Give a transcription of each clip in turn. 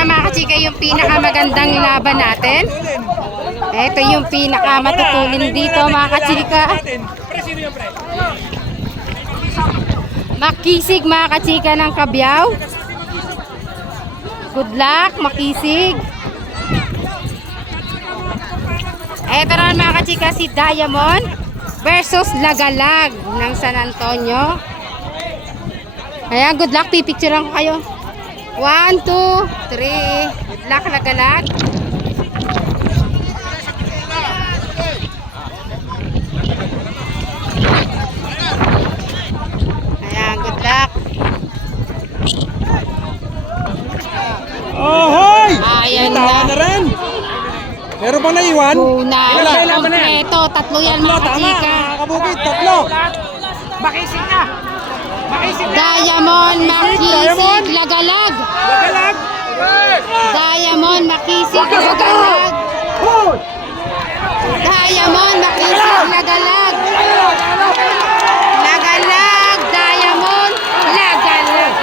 na mga kachika yung pinakamagandang laban natin. Ito yung pinakamatutulin dito mga kachika. Makisig mga kachika ng Kabyaw. Good luck, Makisig. Ito naman mga kachika si Diamond versus Lagalag ng San Antonio. Ayan, good luck. Pipicturean ko kayo. 1, 2, 3. Good luck, Lagalag. Ayan, good luck. Ahoy! Ayan Tawa na na. rin. Meron bang naiwan? Una. Wala. Kompleto. Tatlo yan mga Tama, kachika. kabukid, tatlo. Makisig na! Makisig na! Diamond, Makisig, Lagalag. Lagalag. Diamond, Makisig, Lagalag. Diamond, Makisig, Lagalag. Lagalag, Diamond, Lagalag.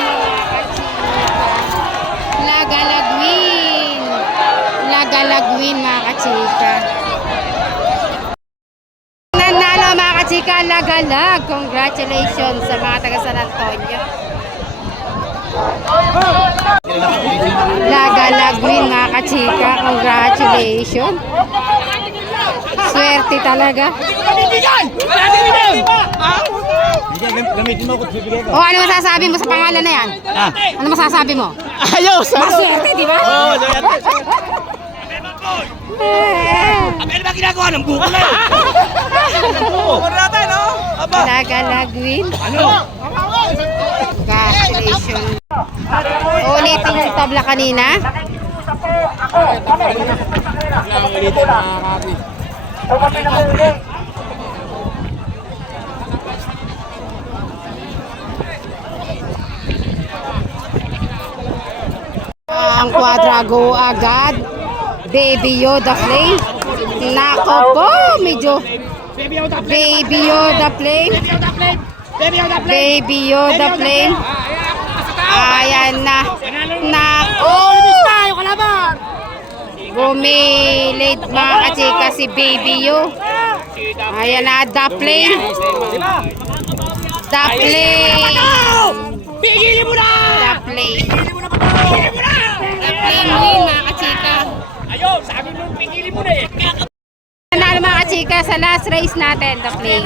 Lagalag win. Lagalag win mga kachika. Nanalo mga kachika, Lagalag. Congratulations sa mga taga San Antonio. Lagalag win mga kachika. Congratulations. Swerte talaga. Gamitin mo ako, bibigay ko. O ano masasabi mo sa pangalan na yan? Ano masasabi mo? Ayaw, sana. Maswerte, di ba? Oo, swerte. Ano ba ginagawa ng buko na? Buko natin, no? Aba! Lagalag win. Ano? Congratulations. Ulitin yung tabla kanina. Ang quadrago agad. Baby Yoda play. Nako po, medyo Baby Yoda play. Baby Yoda play. Ayan na. Nako. Bumilit mga kachika si Baby Yo. Ayan na, the play. The play. Pigilin mo na! The play. Pigilin mo na! The play win mga kachika. Ayun, sabi mo pigilin mo na eh. Nanalo mga kachika sa last race natin, the play.